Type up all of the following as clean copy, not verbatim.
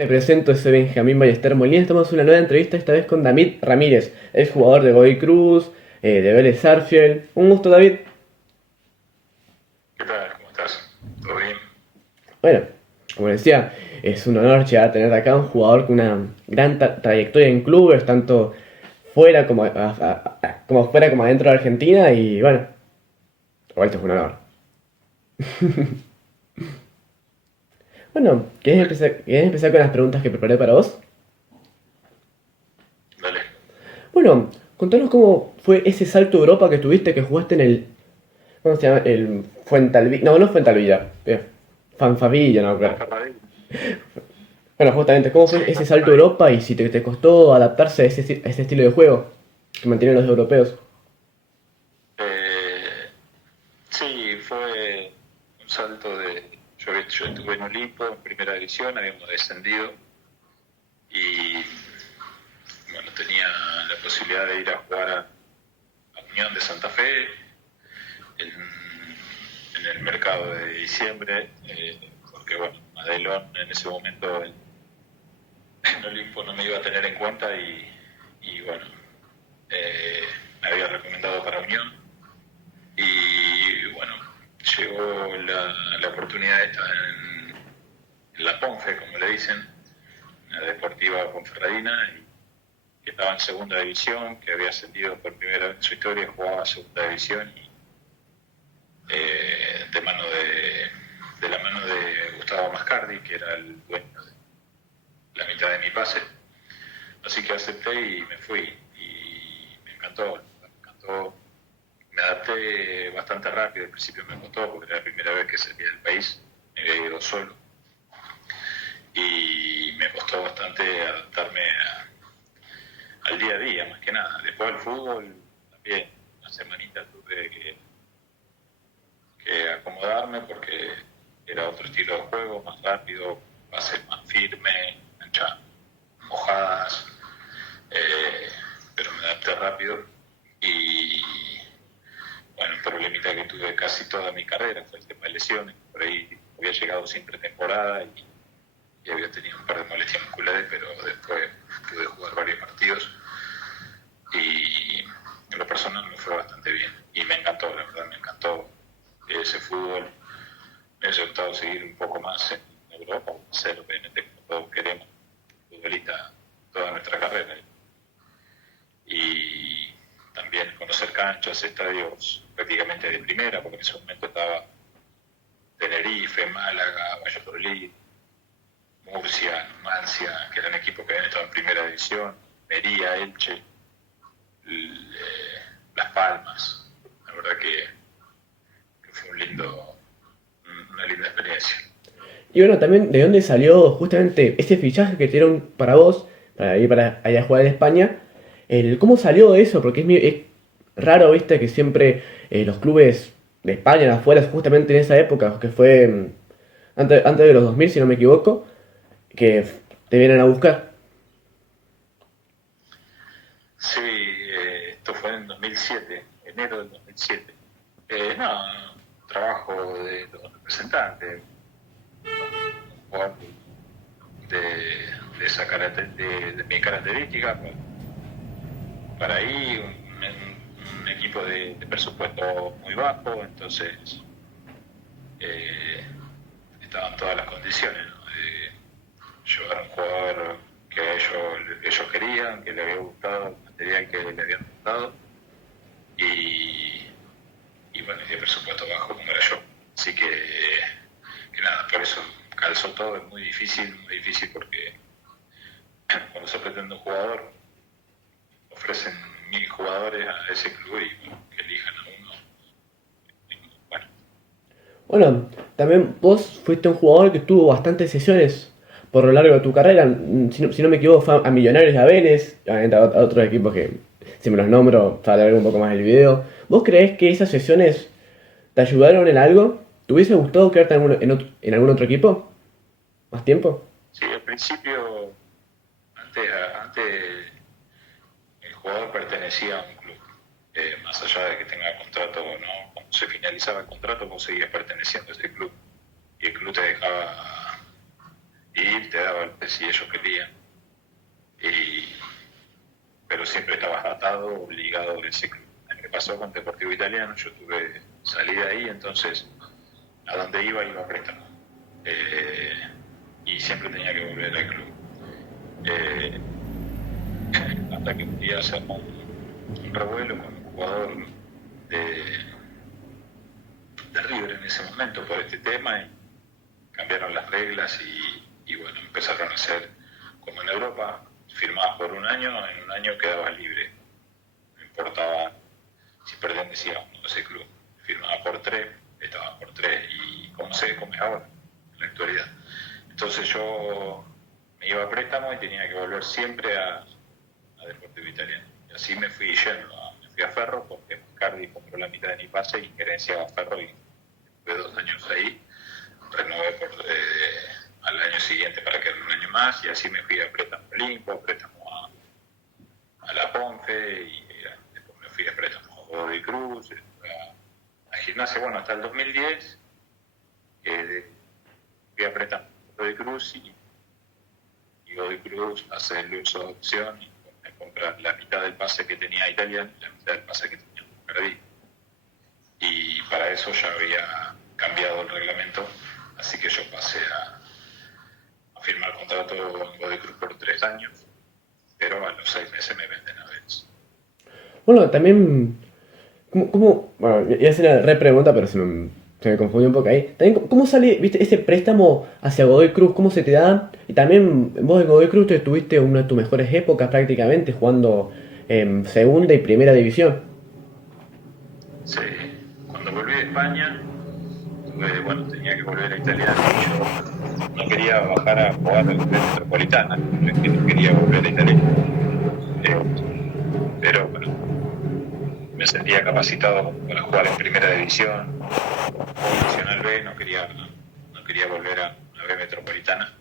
Me presento, soy Benjamín Ballester Molina. Estamos en una nueva entrevista, esta vez con David Ramírez, es jugador de Godoy Cruz, de Vélez Sarsfield. Un gusto, David. ¿Qué tal? ¿Cómo estás? ¿Todo bien? Bueno, como decía, es un honor llegar a tener acá un jugador con una gran trayectoria en clubes, tanto fuera como, como fuera como adentro de Argentina. Y bueno, igual esto es un honor. Bueno, Bueno, querés empezar con las preguntas que preparé para vos? dale. Bueno, contanos cómo fue ese salto a Europa que tuviste, que jugaste en el. ¿Cómo se llama? El Fuentalvilla. No, no Fuentalvilla. Fanfavilla, no, claro. Ferradell. Bueno, justamente, ¿cómo fue Sí. ese salto a Europa y si te costó adaptarse a ese estilo de juego que mantienen los europeos? Eh, sí, fue un salto de... Yo estuve en Olimpo, en primera división, habíamos descendido y bueno, tenía la posibilidad de ir a jugar a Unión de Santa Fe en el mercado de diciembre, porque bueno, Madelón en ese momento en Olimpo no me iba a tener en cuenta y bueno, eh, me había recomendado para Unión y bueno, llegó la oportunidad esta en la Ponfe, como le dicen, la Deportiva Ponferradina, que estaba en segunda división, que había ascendido por primera vez en su historia, jugaba segunda división y de la mano de Gustavo Mascardi, que era el dueño de la mitad de mi pase. Así que acepté y me fui. Y me encantó. Me adapté bastante rápido. Al principio me costó porque era la primera vez que salía del país. Me había ido solo. Y me costó bastante adaptarme al día a día, más que nada. Después del fútbol, también una semanita tuve que acomodarme porque era otro estilo de juego, más rápido, bases más firme, canchas mojadas, eh, pero me adapté rápido y bueno, un problemita que tuve casi toda mi carrera fue el tema de lesiones. Por ahí había llegado sin pretemporada y había tenido un par de molestias musculares, pero después pude jugar varios partidos y en lo personal me fue bastante bien y me encantó, la verdad me encantó ese fútbol. Me hubiese gustado seguir un poco más en Europa, ser obviamente como todos queremos, futbolista toda nuestra carrera y también conocer canchas, estadios prácticamente de primera, porque en ese momento estaba Tenerife, Málaga, Valladolid, Murcia, Numancia, que eran equipos que habían estado en primera división, Mería, Elche, Las Palmas. La verdad que fue una linda experiencia. Y bueno, también de dónde salió justamente ese fichaje que te dieron para vos, para ir para allá a jugar en España. ¿Cómo salió eso? Porque es raro, viste, que siempre los clubes de España, de afuera, justamente en esa época, que fue antes de los 2000 si no me equivoco, que te vienen a buscar. Sí, esto fue en 2007, enero del 2007. No, trabajo de los representantes, un jugador de mi característica, para ahí un equipo de presupuesto muy bajo, entonces eh, estaban todas las condiciones, ¿no? Yo era un jugador que ellos querían, que le había gustado, el material que le habían gustado, y, y bueno, y de presupuesto bajo como era yo. Así que nada, por eso calzó todo, es muy difícil porque cuando se pretende un jugador, ofrecen 1000 jugadores a ese club y bueno, que elijan a uno. Bueno, Bueno, también vos fuiste un jugador que tuvo bastantes sesiones por lo largo de tu carrera. Si no me equivoco, fue a Millonarios de a Vélez, a otros equipos que, si me los nombro, para ver un poco más el video. ¿Vos creés que esas sesiones te ayudaron en algo? ¿Te hubiese gustado quedarte en algún otro equipo? ¿Más tiempo? sí, al principio, antes el jugador pertenecía a un club. Más allá de que tenga contrato o no, cuando se finalizaba el contrato vos seguías perteneciendo a ese club y el club te dejaba y te daba si ellos querían. Y, pero siempre estabas atado o ligado a ese club. A mí me pasó con Deportivo Italiano, yo tuve salida ahí, entonces a donde iba a préstamo. Y siempre tenía que volver al club. Hasta que un día se armó un revuelo con un jugador de River en ese momento por este tema y cambiaron las reglas y bueno, empezaron a hacer como en Europa, firmabas por un año, en un año quedabas libre. No importaba si pertenecías a uno de ese club. Firmaba por 3, estabas por 3 y como es ahora, en la actualidad. Entonces yo me iba a préstamo y tenía que volver siempre a Deportivo Italiano. Y así me fui yendo, me fui a Ferro porque Cardi compró la mitad de mi pase y gerenciaba Ferro y estuve 2 años ahí. Renové al año siguiente para quedar un año más y así me fui a préstamo a Olimpo, préstamo a la Ponce y después me fui a préstamo a Godoy Cruz, a Gimnasia, bueno, hasta el 2010 fui a préstamo a Godoy Cruz y Godoy Cruz hace el uso de opción y me compra la mitad del pase que tenía Italia y la mitad del pase que tenía Cardi. Y para eso ya había cambiado el reglamento, así que yo pasé a firmar contrato en Godoy Cruz por 3 años, pero a los 6 meses me venden a Vélez. Bueno, también, bueno, iba a hacer una re pregunta, pero se me confundió un poco ahí. También, ¿cómo sale, viste, ese préstamo hacia Godoy Cruz? ¿Cómo se te da? Y también, vos en Godoy Cruz te tuviste una de tus mejores épocas prácticamente, jugando en segunda y primera división. Sí, cuando volví de España, bueno, tenía que volver a Italiano y yo no quería bajar a jugar en la Metropolitana, quería volver a Italiano. Pero bueno, me sentía capacitado para jugar en primera división o Nacional B, no quería volver a B Metropolitana.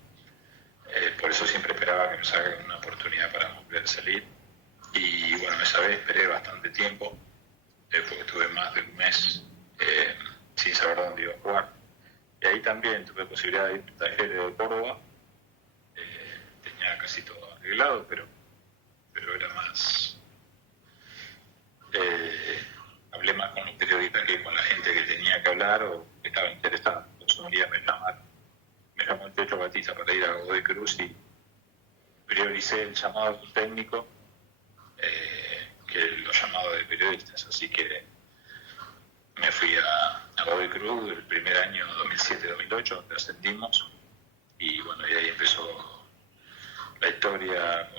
Por eso siempre esperaba que me salga una oportunidad para volver a salir. Y bueno, esa vez esperé bastante tiempo, porque tuve más de un mes sin saber dónde iba a jugar. Y ahí también tuve posibilidad de ir a Talleres de Córdoba. Tenía casi todo arreglado, pero era más... hablé más con los periodistas que con la gente que tenía que hablar o que estaba interesada. Entonces un día me llamó el Techo Batista para ir a Godoy Cruz y prioricé el llamado de un técnico que los llamados de periodistas, así que me fui a Godoy Cruz el primer año 2007-2008, donde ascendimos, y bueno, y ahí empezó la historia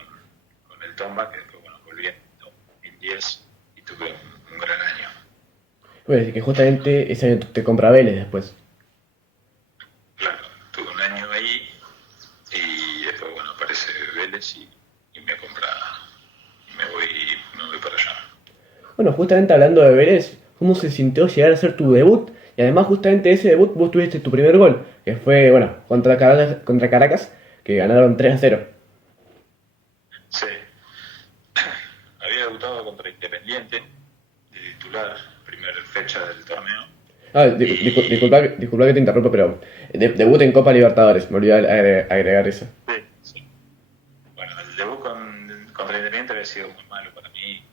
con el Tomba, que después bueno, volví en 2010 y tuve un gran año. Puede decir que justamente ese año te compra Vélez después. Claro, tuve un año ahí y después bueno, aparece Vélez y me compra y me voy para allá. Bueno, justamente hablando de Vélez, ¿cómo se sintió llegar a ser tu debut? Y además justamente ese debut vos tuviste tu primer gol, que fue, bueno, contra Caracas, que ganaron 3-0. Sí, había debutado contra Independiente de titular, primera fecha del torneo. Ah, Y disculpa que te interrumpa, pero debut en Copa Libertadores, me olvidé agregar eso. sí. Bueno, el debut contra Independiente había sido muy malo para mí.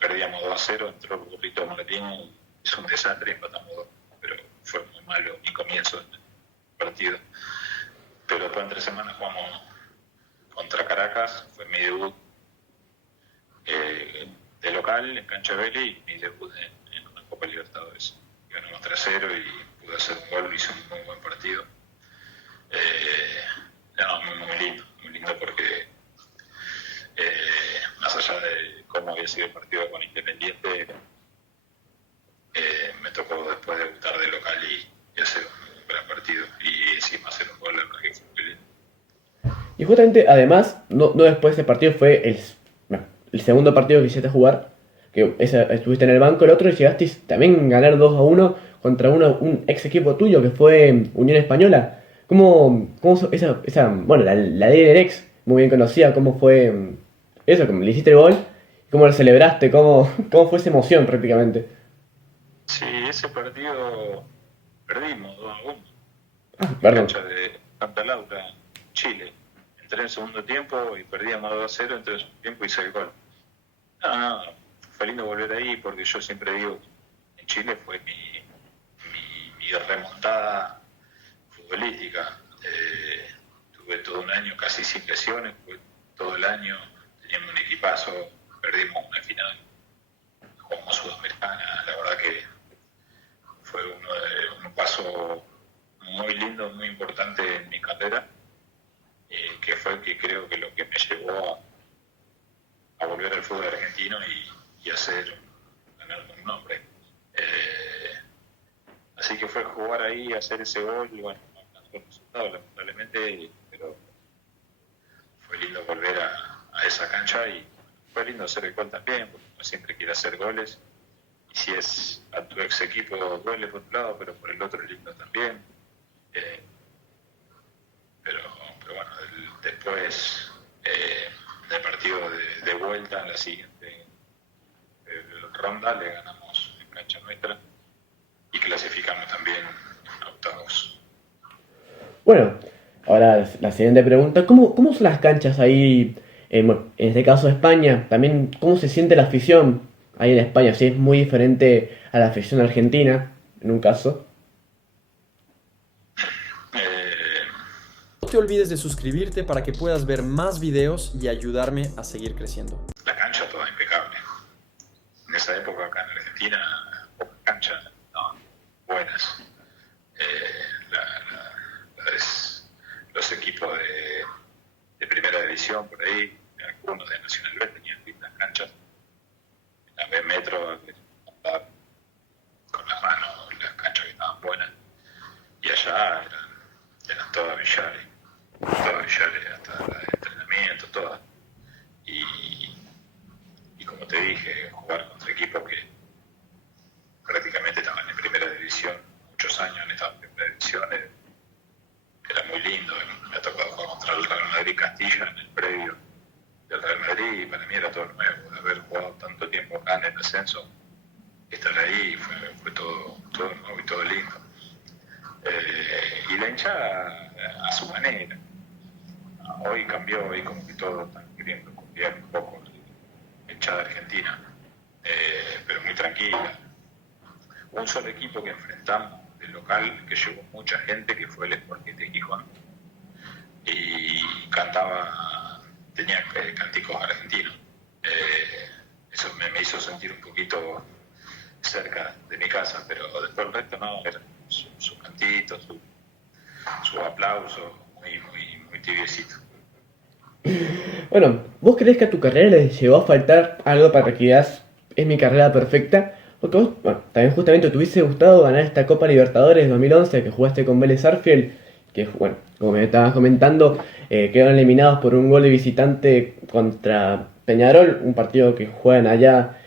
Perdíamos 2-0, entró el burrito Martín, hizo un desastre y empatamos 2, pero fue muy malo mi comienzo del partido. Pero después en 3 semanas jugamos contra Caracas, fue mi debut de local en cancha de Vélez y mi debut en una Copa Libertadores. Ganamos 3-0 y pude hacer un gol, hice un muy buen partido. Muy lindo porque más allá de cómo había sido el partido con Independiente, me tocó después debutar de local y hacer un gran partido y encima hacer un gol, la verdad que fue muy lindo. Y justamente, además, no después de ese partido fue bueno, el segundo partido que hiciste jugar, que estuviste en el banco, el otro y llegaste también a ganar 2-1 contra un ex equipo tuyo que fue Unión Española. Bueno, la ley del ex, muy bien conocida, cómo fue eso, cómo le hiciste el gol, cómo lo celebraste, cómo fue esa emoción prácticamente? Sí, ese partido perdimos 2-1. en Perdón. cancha de Santa Laura, Chile. Entré en el segundo tiempo y perdíamos 2-0, entré en el segundo tiempo y hice el gol. No, fue lindo volver ahí porque yo siempre digo, en Chile fue mi remontada futbolística. Tuve todo un año casi sin lesiones, fue todo el año, teníamos un equipazo, perdimos una final, jugamos Sudamericana, la verdad que fue un paso muy lindo, muy importante en mi carrera, que fue que creo que lo que me llevó a volver al fútbol argentino y ganar un nombre. Así que fue jugar ahí, hacer ese gol, y bueno, no alcanzó el resultado lamentablemente, pero fue lindo volver a esa cancha y fue lindo hacer el gol también, porque uno siempre quiere hacer goles, y si es a tu ex equipo duele por un lado, pero por el otro es lindo también. Eh, pero bueno, después del partido de vuelta, en la siguiente ronda le ganamos en cancha nuestra y clasificamos también a octavos. Bueno, ahora la siguiente pregunta. ¿Cómo son las canchas ahí, bueno, en este caso España? También, ¿cómo se siente la afición ahí en España? Si es muy diferente a la afición argentina, en un caso. Eh, No te olvides de suscribirte para que puedas ver más videos y ayudarme a seguir creciendo. la cancha toda impecable. En esa época acá en Argentina, pocas canchas no, buenas. Los equipos de primera división por ahí, algunos de Nacional B tenían lindas canchas. En la B Metro, con las manos, las canchas que estaban buenas. Y allá eran todas billares hasta la de entrenamiento, todas. Y como te dije, jugar contra equipos que prácticamente estaban en primera división, muchos años han estado en primera división, era muy lindo. Me ha tocado jugar contra el Real Madrid Castilla en el previo del Real Madrid y para mí era todo nuevo. De haber jugado tanto tiempo acá en el ascenso, estar ahí fue todo nuevo y todo lindo. Y la hinchada a su manera. Hoy cambió, hoy como que todos están queriendo copiar un poco la hinchada argentina, pero muy tranquila. Un solo equipo que enfrentamos del local que llevó mucha gente, que fue el Sporting de Gijón, y tenía cánticos argentinos. Eso me hizo sentir un poquito cerca de mi casa, pero después el resto no, era su cantito, su aplauso, muy tibiecito. Bueno, ¿vos creés que a tu carrera le llegó a faltar algo para que digas, es mi carrera perfecta? Porque vos, bueno, también justamente te hubiese gustado ganar esta Copa Libertadores 2011 que jugaste con Vélez Sarsfield, que, bueno, como me estabas comentando, quedaron eliminados por un gol de visitante contra Peñarol, un partido que juegan allá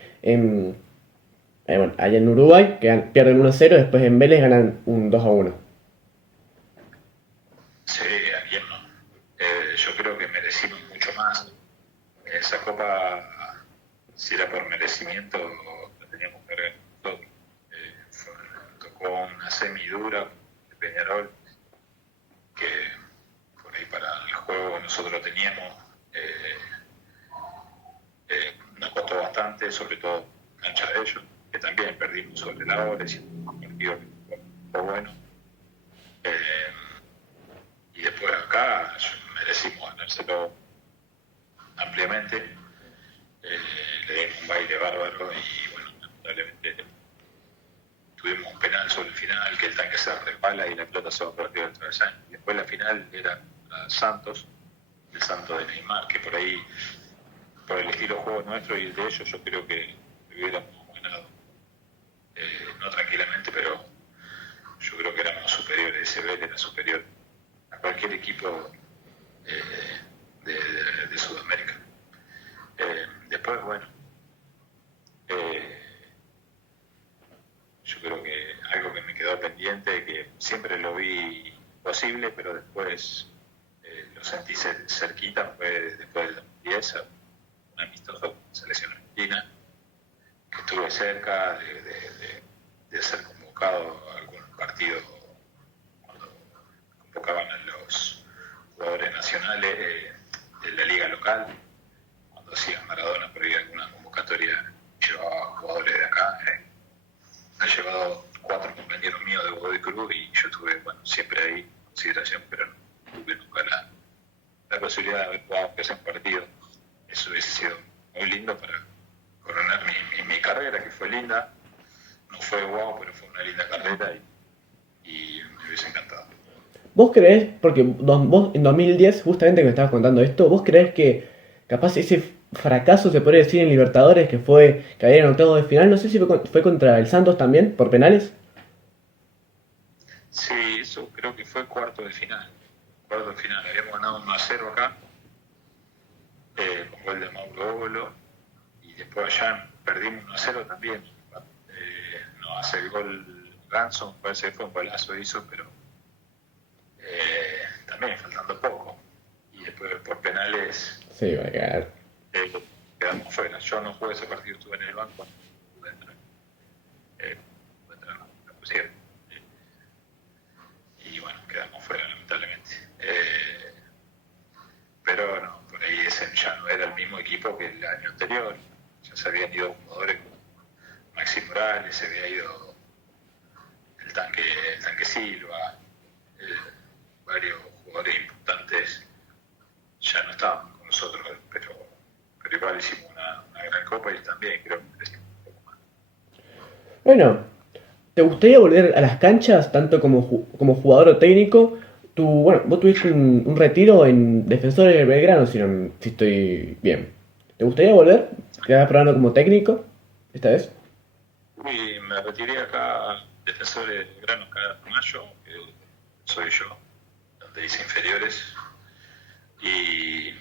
allá en Uruguay, que pierden 1-0, después en Vélez ganan un 2-1. Sí, ¿a quién no? Yo creo que merecimos mucho más. Esa copa, si era por merecimiento, la teníamos que ganar todo. Tocó una semidura de Peñarol, que por ahí para el juego que nosotros teníamos nos costó bastante, sobre todo cancha de ellos, que también perdimos sobre la hora, hicimos un partido que fue bueno. Y después acá merecimos ganárselo ampliamente. Le dimos un baile bárbaro y bueno, lamentablemente tuvimos un penal sobre el final, que el tanque se resbala y la pelota se va por arriba del travesaño. Y después la final era Santos, el Santos de Neymar, que por ahí, por el estilo de juego nuestro y el de ellos, yo creo que hubiéramos ganado. No tranquilamente, pero yo creo que éramos superiores. Ese Vélez era superior a cualquier equipo de Sudamérica. Después, bueno, yo creo que algo que me quedó pendiente, que siempre lo vi posible, pero después lo sentí cerquita, fue después del 2010, un amistoso con la selección argentina, que estuve cerca de ser convocado a algún partido nacionales de la liga local, cuando hacía Maradona, pero había alguna convocatoria, llevaba jugadores de acá. Ha llevado 4 compañeros míos de Godoy Cruz y yo tuve, bueno, siempre ahí consideración, pero no tuve nunca la posibilidad de haber jugado ese partido. Eso hubiese sido muy lindo para coronar mi carrera, que fue linda. No fue guau, pero fue una linda carrera y me hubiese encantado. ¿Vos creés, porque vos en 2010, justamente que me estabas contando esto, vos creés que capaz ese fracaso se podría decir en Libertadores, que fue caer en octavos de final, no sé si fue contra el Santos también, por penales? Sí, eso creo que fue cuarto de final. Habíamos ganado 1-0 acá, con gol de Mauro Óbolo, y después allá perdimos 1-0 también. Nos hace el gol Ganso, parece que fue un golazo hizo, pero también faltando poco. Y después por penales Sí, va a quedar. quedamos fuera. Yo no jugué ese partido, estuve en el banco, pude entrar. Me pusieron. Y bueno, quedamos fuera lamentablemente. Pero no, por ahí ese ya no era el mismo equipo que el año anterior. Ya se habían ido jugadores como Maxi Morales, se había ido el tanque Silva, varios jugadores importantes ya no estaban con nosotros, pero igual hicimos una gran copa y también creo que crecimos un poco más. Bueno, ¿te gustaría volver a las canchas, tanto como jugador o técnico? Bueno, vos tuviste un retiro en Defensores de Belgrano, si estoy bien. ¿Te gustaría volver? ¿Quedás probando como técnico esta vez? Y me retiré acá, Defensores de Belgrano, cada mayo, que soy yo, donde hice inferiores. Y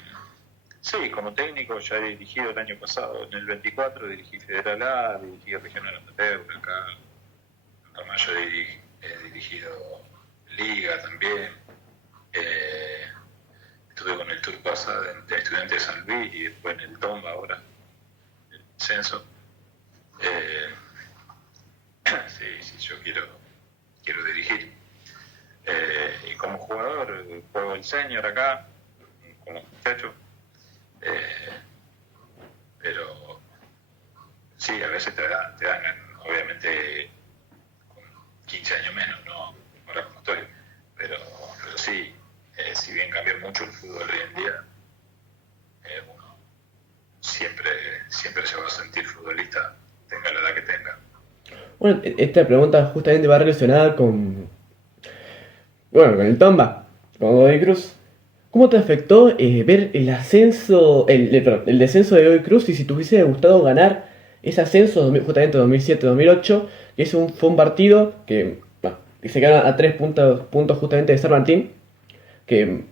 sí, como técnico ya he dirigido el año pasado, en el 24 dirigí Federal A, dirigí Regional Amateur, acá en Ramallo he dirigido Liga también. Estuve con el Turco Asad de Estudiantes de San Luis y después en el Tomba ahora, el censo. Sí, yo quiero dirigir. Y como jugador juego el senior acá, con los muchachos. Pero sí, a veces te dan, obviamente, con 15 años menos, no ahora como estoy. Pero sí, si bien cambió mucho el fútbol hoy en día, uno siempre se va a sentir futbolista, tenga la edad que tenga. Bueno, esta pregunta justamente va relacionada con el Tomba, con Godoy Cruz. ¿Cómo te afectó ver el ascenso, perdón, el descenso de Godoy Cruz y si te hubiese gustado ganar ese ascenso justamente 2007-2008, que fue un partido que se quedaron a 3 puntos justamente de San Martín, que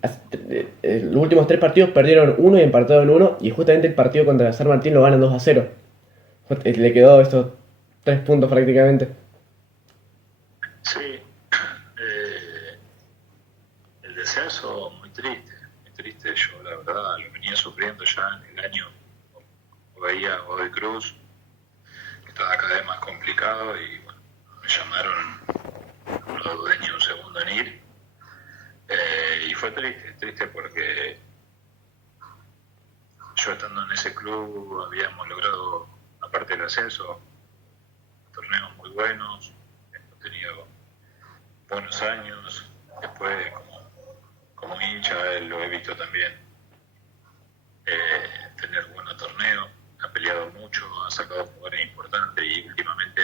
los últimos 3 partidos perdieron 1 y empataron 1, y justamente el partido contra San Martín lo ganan 2-0. Le quedó estos 3 puntos prácticamente. Sí, el descenso muy triste. Yo la verdad lo venía sufriendo ya en el año, veía a Godoy Cruz, que estaba cada vez más complicado y bueno, me llamaron los dueños un segundo en ir. Y fue triste porque yo estando en ese club habíamos logrado, aparte del ascenso, torneos muy buenos, hemos tenido buenos años, después como hincha lo he visto también tener buenos torneos, ha peleado mucho, ha sacado jugadores importantes y últimamente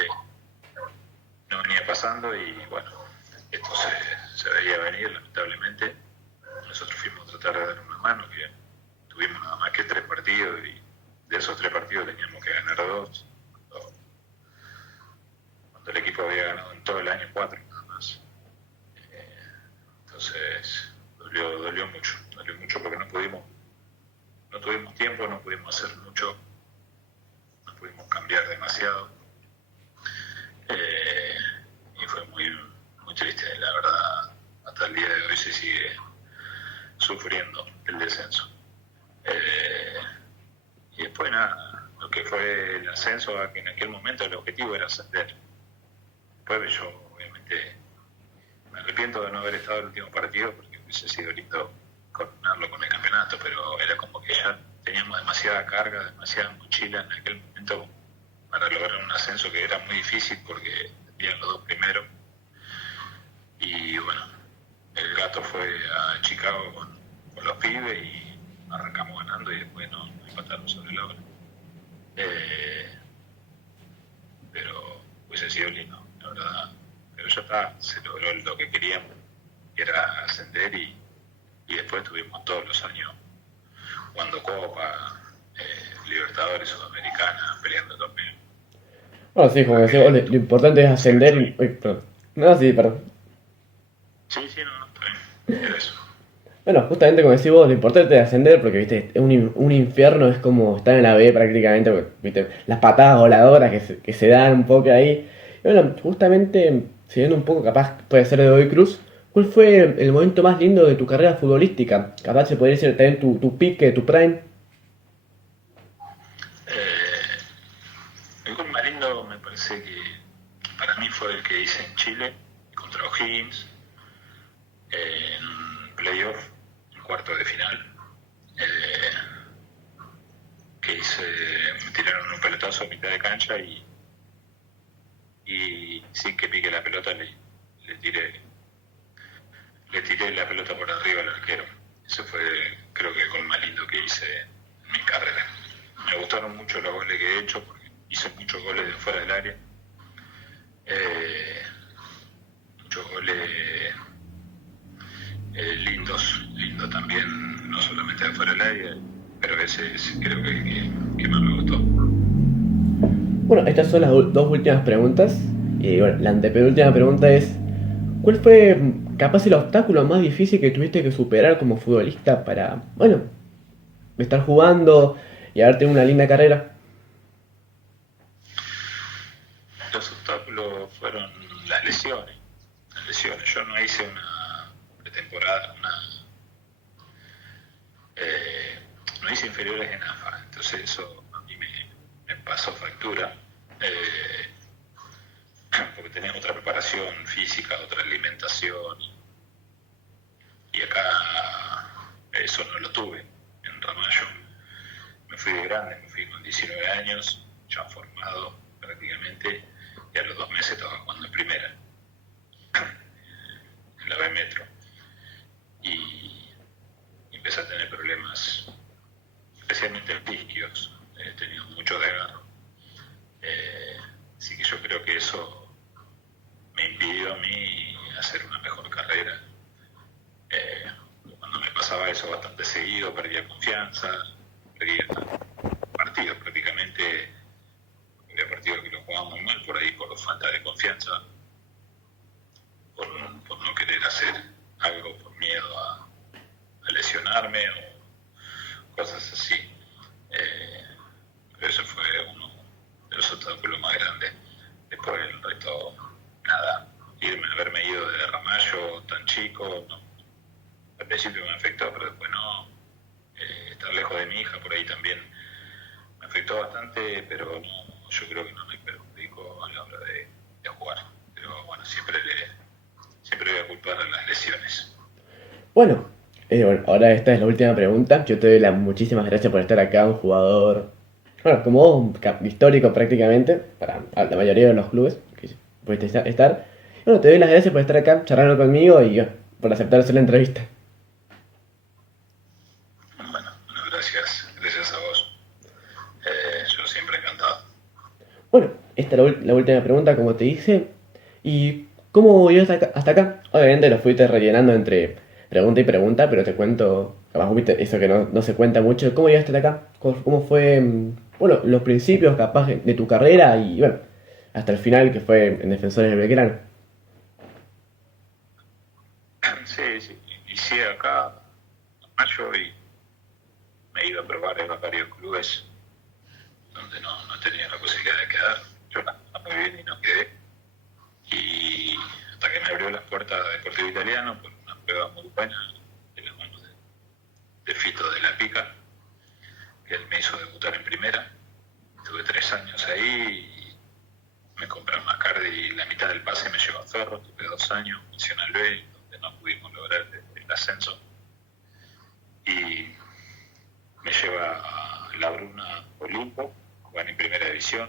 no venía pasando y bueno, esto se veía venir lamentablemente. Nosotros fuimos a tratar de dar una mano, que tuvimos nada más que 3 partidos y de esos 3 partidos teníamos que ganar 2, cuando el equipo había ganado en todo el año 4 nada más. Entonces dolió mucho porque no tuvimos tiempo, no pudimos hacer mucho, no pudimos cambiar demasiado. Y fue muy triste, la verdad. Hasta el día de hoy se sigue sufriendo el descenso. Y después nada, lo que fue el ascenso, que en aquel momento el objetivo era ascender. Después yo obviamente me arrepiento de no haber estado en el último partido porque hubiese sido lindo coordinarlo con el campeonato, pero era como que ya teníamos demasiada carga, demasiada mochila en aquel momento para lograr un ascenso que era muy difícil porque tenían los dos primeros. Y bueno, el gato fue a Chicago con los pibes y arrancamos ganando y después nos empataron sobre la hora. Pero hubiese sido lindo, la verdad. Pero ya está, se logró lo que queríamos, que era ascender y después estuvimos todos los años jugando Copa, Libertadores, Sudamericana, peleando torneos. Bueno, sí, como decía vos, lo importante es ascender y... Uy, perdón. No, sí, perdón. Sí, no, está bien, era eso. Bueno, justamente como decís vos, lo importante es ascender porque, viste, un infierno es como estar en la B prácticamente, porque, viste, las patadas voladoras que se dan un poco ahí. Y bueno, justamente, siguiendo un poco, capaz puede ser de Godoy Cruz, ¿cuál fue el momento más lindo de tu carrera futbolística? Capaz se podría decir también tu pique, tu prime. El gol más lindo me parece que para mí fue el que hice en Chile contra O'Higgins en playoff, en cuarto de final, que me tiraron un pelotazo a mitad de cancha y sin que pique la pelota le tiré la pelota por arriba al arquero. Ese fue, creo que el gol más lindo que hice en mi carrera. Me gustaron mucho los goles que he hecho porque hice muchos goles de fuera del área. Muchos goles lindos también, no solamente de fuera del área, pero ese creo que más me gustó. Bueno, estas son las dos últimas preguntas. Y bueno, la antepenúltima pregunta es, ¿cuál fue capaz el obstáculo más difícil que tuviste que superar como futbolista para, bueno, estar jugando y haber tenido una linda carrera? Los obstáculos fueron las lesiones. Yo no hice una pretemporada, no hice inferiores en AFA, entonces eso a mí me pasó factura. Porque tenía otra preparación física, otra alimentación, y acá eso no lo tuve. En Ramallo me fui de grande, me fui con 19 años, ya formado prácticamente, y a los 2 meses estaba jugando en primera, en la B Metro, y empecé a tener problemas, especialmente físicos. He tenido mucho desgarro, así que yo creo que eso me impidió a mí hacer una mejor carrera. Cuando me pasaba eso bastante seguido, perdía confianza, perdía partidos prácticamente, había partidos que lo jugaba muy mal por ahí por falta de confianza, por no querer hacer algo, por miedo a lesionarme o cosas así. Pero eso fue uno de los obstáculos más grandes. Después el resto, nada, haberme ido de Ramallo tan chico, no. Al principio me afectó, pero después no. Estar lejos de mi hija por ahí también me afectó bastante, pero no, yo creo que no me perjudicó a la hora de jugar. Pero bueno, siempre voy a culpar a las lesiones. Bueno, ahora esta es la última pregunta. Yo te doy las muchísimas gracias por estar acá, un jugador, bueno, como vos, histórico prácticamente, para la mayoría de los clubes que pudiste estar. Bueno, te doy las gracias por estar acá, charlando conmigo y por aceptar hacer la entrevista. Bueno, gracias a vos. Yo siempre encantado. Bueno, esta es la última pregunta, como te dije. ¿Y cómo llegaste hasta acá? Obviamente lo fuiste rellenando entre pregunta y pregunta, pero te cuento, capaz viste eso que no se cuenta mucho. ¿Cómo llegaste hasta acá? ¿Cómo fue, bueno, los principios capaz de tu carrera y, bueno, hasta el final que fue en Defensores de Belgrano? Sí, inicié acá en mayo y me he ido a probar en varios clubes donde no tenía la posibilidad de quedar. Yo no muy bien y no quedé. Y hasta que me abrió las puertas de Deportivo Italiano por una prueba muy buena de las manos de Fito de la Pica, que él me hizo debutar en primera. Tuve 3 años ahí y me compraron Mascardi y la mitad del pase me llevó a Ferro. Tuve 2 años, Nacional B, donde no pudimos lograr el ascenso. y me lleva a La Bruna Olimpo, jugar en primera división.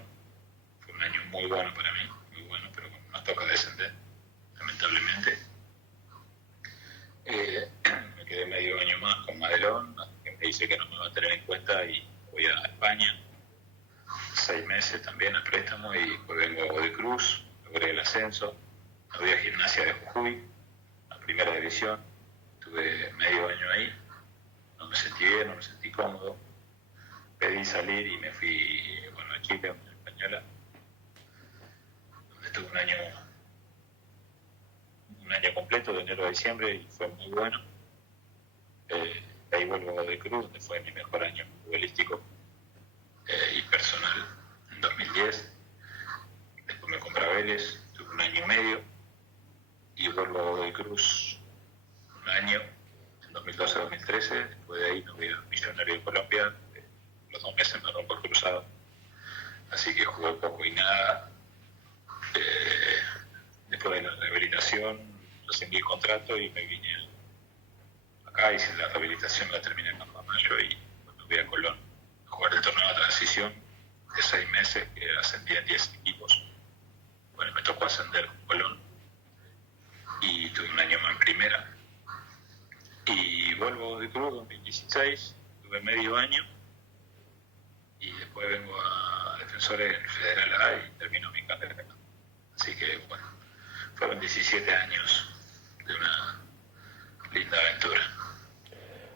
Fue un año muy bueno para mí, muy bueno, pero nos toca descender, lamentablemente. Me quedé medio año más con Madelón, que me dice que no me va a tener en cuenta y voy a España 6 meses también a préstamo y después vengo a Godoy Cruz, logré el ascenso, me voy a Gimnasia de Jujuy, a primera división, tuve medio año ahí, no me sentí bien, no me sentí cómodo, pedí salir y me fui a Chile, a una española, donde estuve un año completo, de enero a diciembre, y fue muy bueno. De ahí vuelvo a Godoy Cruz, donde fue mi mejor año futbolístico y personal, en 2010. Después me compré a Vélez, tuve un año y medio, y vuelvo a Godoy Cruz un año, en 2012-2013. Después de ahí me voy a Millonario de Colombia, los 2 meses me rompo el cruzado, así que jugué poco y nada. Después de la rehabilitación rescindí el contrato y me vine acá, hice la rehabilitación, la terminé en mayo y me fui a Colón a jugar el torneo de transición de 6 meses que ascendían 10 equipos. Bueno, me tocó ascender con Colón y tuve un año más en primera. Y vuelvo de Cruz 2016, tuve medio año y después vengo a Defensores Federal A y termino mi carrera. Así que bueno, fueron 17 años de una linda aventura.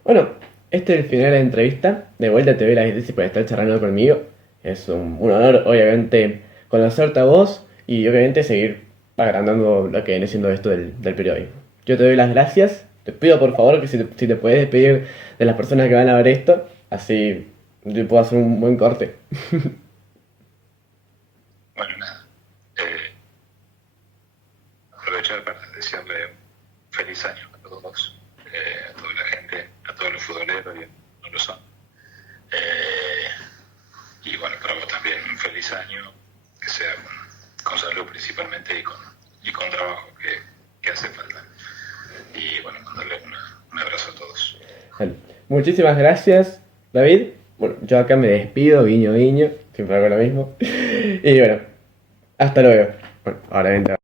Bueno, este es el final de la entrevista. De vuelta te doy las gracias por estar charlando conmigo. Es un honor, obviamente, conocerte a vos y obviamente seguir agrandando lo que viene siendo esto del periodismo. Yo te doy las gracias. Te pido por favor que si te puedes despedir de las personas que van a ver esto, así yo puedo hacer un buen corte. Bueno, nada. Aprovechar para desearle un feliz año a todos, a toda la gente, a todos los futboleros, y no lo son. Y bueno, para vos también un feliz año, que sea con salud principalmente y con trabajo que hace falta. Y bueno, mandarle un abrazo a todos. Bueno, muchísimas gracias, David. Bueno, yo acá me despido, guiño, guiño, siempre hago lo mismo. Y bueno, hasta luego. Bueno, ahora entra.